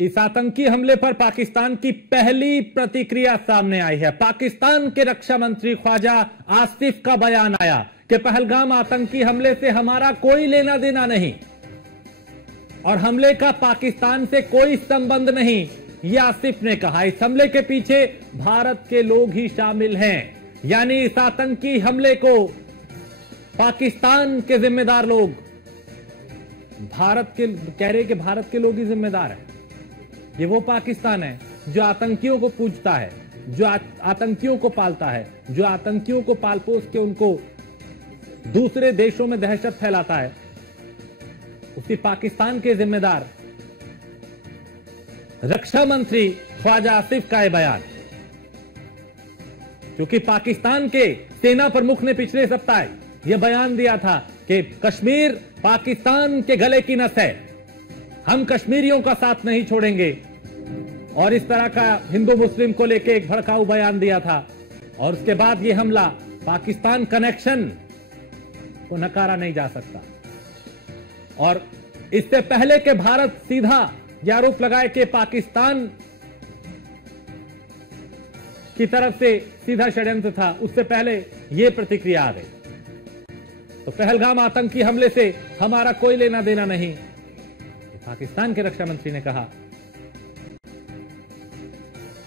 इस आतंकी हमले पर पाकिस्तान की पहली प्रतिक्रिया सामने आई है। पाकिस्तान के रक्षा मंत्री ख्वाजा आसिफ का बयान आया कि पहलगाम आतंकी हमले से हमारा कोई लेना देना नहीं और हमले का पाकिस्तान से कोई संबंध नहीं, यह आसिफ ने कहा। इस हमले के पीछे भारत के लोग ही शामिल हैं, यानी इस आतंकी हमले को पाकिस्तान के जिम्मेदार लोग भारत के कह रहे कि भारत के लोग ही जिम्मेदार हैं। ये वो पाकिस्तान है जो आतंकियों को पूजता है, जो आतंकियों को पालता है, जो आतंकियों को पाल पोस के उनको दूसरे देशों में दहशत फैलाता है। उसी पाकिस्तान के जिम्मेदार रक्षा मंत्री ख्वाजा आसिफ का यह बयान, क्योंकि पाकिस्तान के सेना प्रमुख ने पिछले सप्ताह यह बयान दिया था कि कश्मीर पाकिस्तान के गले की नस है, हम कश्मीरियों का साथ नहीं छोड़ेंगे। और इस तरह का हिंदू मुस्लिम को लेकर एक भड़काऊ बयान दिया था और उसके बाद यह हमला। पाकिस्तान कनेक्शन को नकारा नहीं जा सकता। और इससे पहले कि भारत सीधा यह आरोप लगाए कि पाकिस्तान की तरफ से सीधा षड्यंत्र था, उससे पहले यह प्रतिक्रिया आ गई। तो पहलगाम आतंकी हमले से हमारा कोई लेना देना नहीं, पाकिस्तान के रक्षा मंत्री ने कहा।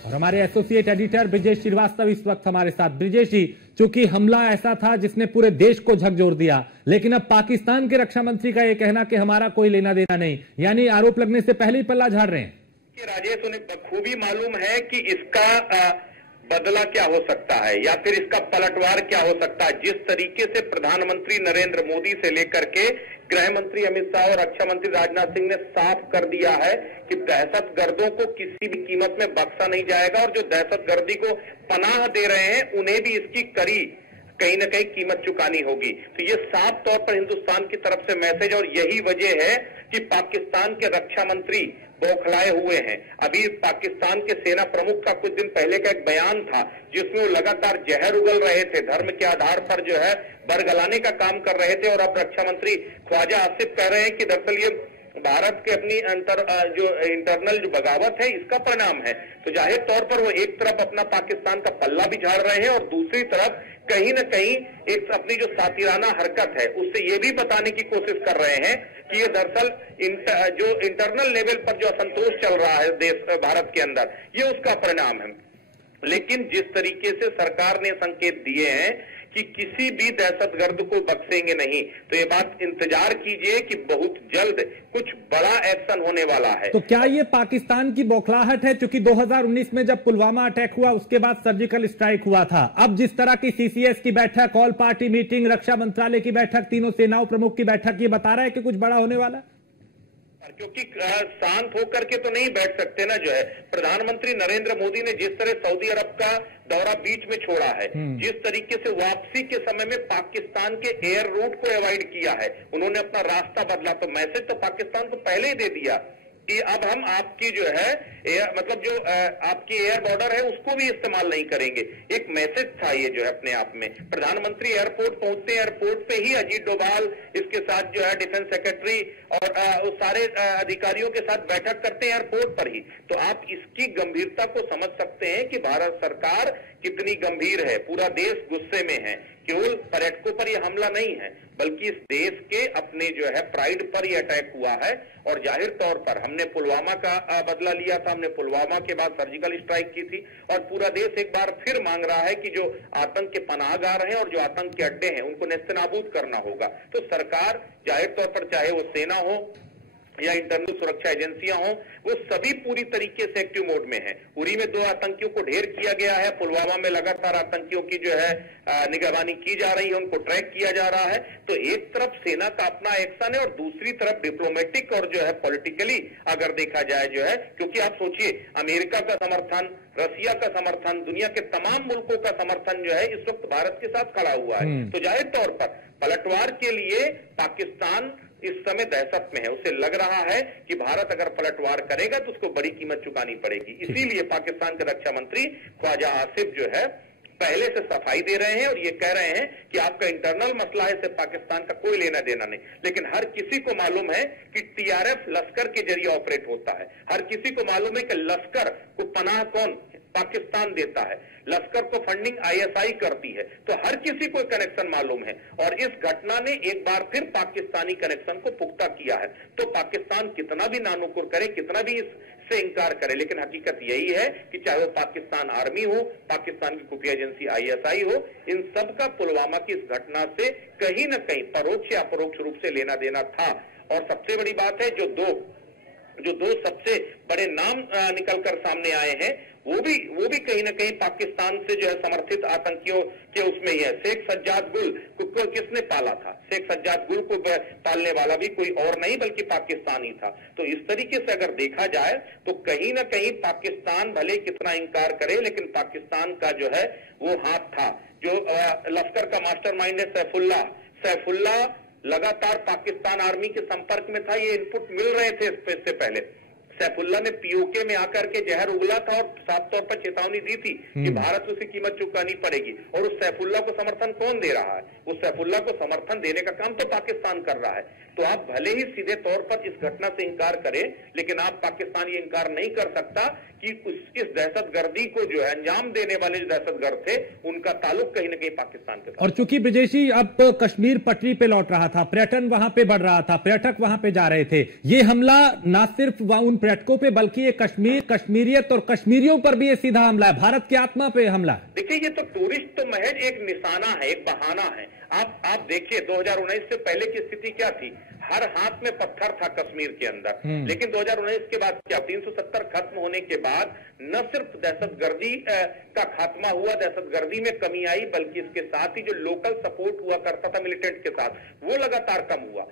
और हमारे एसोसिएट एडिटर ब्रिजेश श्रीवास्तव इस वक्त हमारे साथ। ब्रिजेश जी, चूंकि हमला ऐसा था जिसने पूरे देश को झकझोर दिया, लेकिन अब पाकिस्तान के रक्षा मंत्री का यह कहना कि हमारा कोई लेना देना नहीं, यानी आरोप लगने से पहले ही पल्ला झाड़ रहे हैं। राजेश, उन्हें बखूबी मालूम है कि इसका बदला क्या हो सकता है या फिर इसका पलटवार क्या हो सकता है। जिस तरीके से प्रधानमंत्री नरेंद्र मोदी से लेकर के गृह मंत्री अमित शाह और रक्षा मंत्री राजनाथ सिंह ने साफ कर दिया है कि दहशतगर्दों को किसी भी कीमत में बख्शा नहीं जाएगा और जो दहशतगर्दी को पनाह दे रहे हैं उन्हें भी इसकी कहीं न कहीं कीमत चुकानी होगी। तो ये साफ तौर पर हिंदुस्तान की तरफ से मैसेज, और यही वजह है कि पाकिस्तान के रक्षा मंत्री बौखलाए हुए हैं। अभी पाकिस्तान के सेना प्रमुख का कुछ दिन पहले का एक बयान था जिसमें वो लगातार जहर उगल रहे थे, धर्म के आधार पर जो है बरगलाने का काम कर रहे थे। और अब रक्षा मंत्री ख्वाजा आसिफ कह रहे हैं कि दरअसल ये भारत के अपनी इंटरनल जो बगावत है इसका परिणाम है। तो जाहिर तौर पर वो एक तरफ अपना पाकिस्तान का पल्ला भी झाड़ रहे हैं और दूसरी तरफ कहीं न कहीं एक अपनी जो सातिराना हरकत है उससे ये भी बताने की कोशिश कर रहे हैं कि ये दरअसल जो इंटरनल लेवल पर जो असंतोष चल रहा है देश भारत के अंदर, ये उसका परिणाम है। लेकिन जिस तरीके से सरकार ने संकेत दिए हैं कि किसी भी दहशतगर्द को बख्शेंगे नहीं, तो ये बात इंतजार कीजिए कि बहुत जल्द कुछ बड़ा एक्शन होने वाला है। तो क्या ये पाकिस्तान की बौखलाहट है? क्योंकि 2019 में जब पुलवामा अटैक हुआ उसके बाद सर्जिकल स्ट्राइक हुआ था। अब जिस तरह की सीसीएस की बैठक, ऑल पार्टी मीटिंग, रक्षा मंत्रालय की बैठक, तीनों सेनाओं प्रमुख की बैठक, ये बता रहा है कि कुछ बड़ा होने वाला है। क्योंकि शांत होकर के तो नहीं बैठ सकते ना। जो है प्रधानमंत्री नरेंद्र मोदी ने जिस तरह सऊदी अरब का दौरा बीच में छोड़ा है, जिस तरीके से वापसी के समय में पाकिस्तान के एयर रूट को अवॉइड किया है, उन्होंने अपना रास्ता बदला, तो मैसेज तो पाकिस्तान को पहले ही दे दिया कि अब हम आपकी जो है मतलब जो आपकी एयर बॉर्डर है उसको भी इस्तेमाल नहीं करेंगे। एक मैसेज था ये जो है अपने आप में। प्रधानमंत्री एयरपोर्ट पहुंचते, एयरपोर्ट पे ही अजीत डोभाल इसके साथ जो है डिफेंस सेक्रेटरी और सारे अधिकारियों के साथ बैठक करते हैं एयरपोर्ट पर ही। तो आप इसकी गंभीरता को समझ सकते हैं कि भारत सरकार कितनी गंभीर है। पूरा देश गुस्से में है। केवल पर्यटकों पर यह हमला नहीं है बल्कि इस देश के अपने जो है प्राइड पर यह अटैक हुआ है। और जाहिर तौर पर हमने पुलवामा का बदला लिया था, हमने पुलवामा के बाद सर्जिकल स्ट्राइक की थी और पूरा देश एक बार फिर मांग रहा है कि जो आतंक के पनाहगार हैं और जो आतंक के अड्डे हैं उनको नेस्तनाबूद करना होगा। तो सरकार जाहिर तौर पर चाहे वो सेना हो या इंटरनल सुरक्षा एजेंसियां हों, वो सभी पूरी तरीके से एक्टिव मोड में है। उरी में 2 आतंकियों को ढेर किया गया है, पुलवामा में लगातार आतंकियों की जो है निगरानी की जा रही है, उनको ट्रैक किया जा रहा है। तो एक तरफ सेना का अपना एक्शन है और दूसरी तरफ डिप्लोमेटिक और जो है पॉलिटिकली अगर देखा जाए जो है, क्योंकि आप सोचिए अमेरिका का समर्थन, रसिया का समर्थन, दुनिया के तमाम मुल्कों का समर्थन जो है इस वक्त भारत के साथ खड़ा हुआ है। तो जाहिर तौर पर पलटवार के लिए पाकिस्तान इस समय दहशत में है। उसे लग रहा है कि भारत अगर पलटवार करेगा तो उसको बड़ी कीमत चुकानी पड़ेगी। इसीलिए पाकिस्तान के रक्षा मंत्री ख्वाजा आसिफ जो है पहले से सफाई दे रहे हैं और ये कह रहे हैं कि आपका इंटरनल मसला है, इससे पाकिस्तान का कोई लेना देना नहीं। लेकिन हर किसी को मालूम है कि टीआरएफ लश्कर के जरिए ऑपरेट होता है। हर किसी को मालूम है कि लश्कर को पनाह कौन पाकिस्तान देता है, लश्कर को फंडिंग आईएसआई करती है। तो हर किसी को कनेक्शन मालूम है और इस घटना ने एक बार फिर पाकिस्तानी कनेक्शन को पुख्ता किया है। तो पाकिस्तान कितना भी नानुकुर करे, कितना भी इससे इंकार करे, लेकिन हकीकत यही है कि चाहे वो पाकिस्तान आर्मी हो, पाकिस्तान की खुफिया एजेंसी आईएसआई हो, इन सब का पुलवामा की इस घटना से कहीं न कहीं परोक्ष या अपरोक्ष रूप से लेना देना था। और सबसे बड़ी बात है, जो दो सबसे बड़े नाम निकलकर सामने आए हैं, वो भी कहीं ना कहीं पाकिस्तान से जो है समर्थित आतंकियों के उसमें ही है। शेख सज्जाद गुल को किसने पाला था? शेख सज्जाद गुल को पालने वाला भी कोई और नहीं बल्कि पाकिस्तानी था। तो इस तरीके से अगर देखा जाए तो कहीं ना कहीं पाकिस्तान भले कितना इंकार करे, लेकिन पाकिस्तान का जो है वो हाथ था। जो लश्कर का मास्टरमाइंड है सैफुल्ला लगातार पाकिस्तान आर्मी के संपर्क में था। ये इनपुट मिल रहे थे इससे पहले। सैफुल्ला ने पीओके में आकर के जहर उगला था और साफ तौर पर चेतावनी दी थी कि भारत उसे कीमत चुकानी पड़ेगी। और उस सैफुल्ला को समर्थन कौन दे रहा है? उस सैफुल्ला को समर्थन देने का काम तो पाकिस्तान कर रहा है। तो आप भले ही सीधे तौर पर इस घटना से इंकार करें, लेकिन आप पाकिस्तान ये इंकार नहीं कर सकता कि इस दहशतगर्दी को जो है अंजाम देने वाले जो दहशतगर्द थे, उनका ताल्लुक कहीं न कहीं पाकिस्तान के साथ। और चूंकि ब्रिजेश जी अब कश्मीर पटरी पे लौट रहा था, पर्यटन वहां पे बढ़ रहा था, पर्यटक वहां पे जा रहे थे, ये हमला न सिर्फ उन पर्यटकों पे बल्कि ये कश्मीरियत और कश्मीरियों पर भी ये सीधा हमला है, भारत की आत्मा पे हमला है। देखिए, ये तो टूरिस्ट तो महज एक निशाना है, एक बहाना है। आप देखिए 2019 से पहले की स्थिति क्या थी? हर हाथ में पत्थर था कश्मीर के अंदर। लेकिन 2019 के बाद क्या, 370 खत्म होने के बाद न सिर्फ दहशतगर्दी का खात्मा हुआ, दहशतगर्दी में कमी आई, बल्कि इसके साथ ही जो लोकल सपोर्ट हुआ करता था मिलिटेंट के साथ, वो लगातार कम हुआ।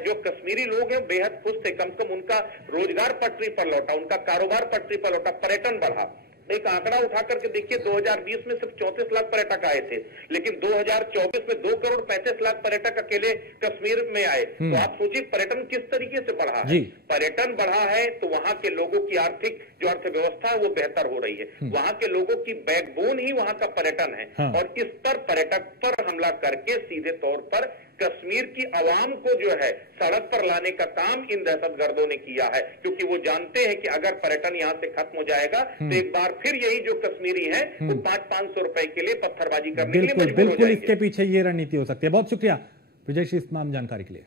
जो कश्मीरी लोग हैं बेहद खुश थे, कम से कम उनका रोजगार पटरी पर लौटा, उनका कारोबार पटरी पर लौटा, पर्यटन बढ़ा। एक आंकड़ा उठा करके देखिए, 2020 में सिर्फ 34 लाख पर्यटक आए थे, लेकिन 2024 में 2 करोड़ 35 लाख पर्यटक अकेले कश्मीर में आए। तो आप सोचिए पर्यटन किस तरीके से बढ़ा है। पर्यटन बढ़ा है तो वहां के लोगों की आर्थिक जो अर्थव्यवस्था है वो बेहतर हो रही है। वहां के लोगों की बैकबोन ही वहां का पर्यटन है। और इस पर पर्यटक पर हमला करके सीधे तौर पर कश्मीर की आवाम को जो है सड़क पर लाने का काम इन दहशतगर्दों ने किया है, क्योंकि वो जानते हैं कि अगर पर्यटन यहां से खत्म हो जाएगा तो एक बार फिर यही जो कश्मीरी हैं वो 500-500 रुपए के लिए पत्थरबाजी करने के लिए मजबूर हो जाएंगे। बिल्कुल इसके पीछे ये रणनीति हो सकती है। बहुत शुक्रिया ब्रिजेश इस तमाम जानकारी के लिए।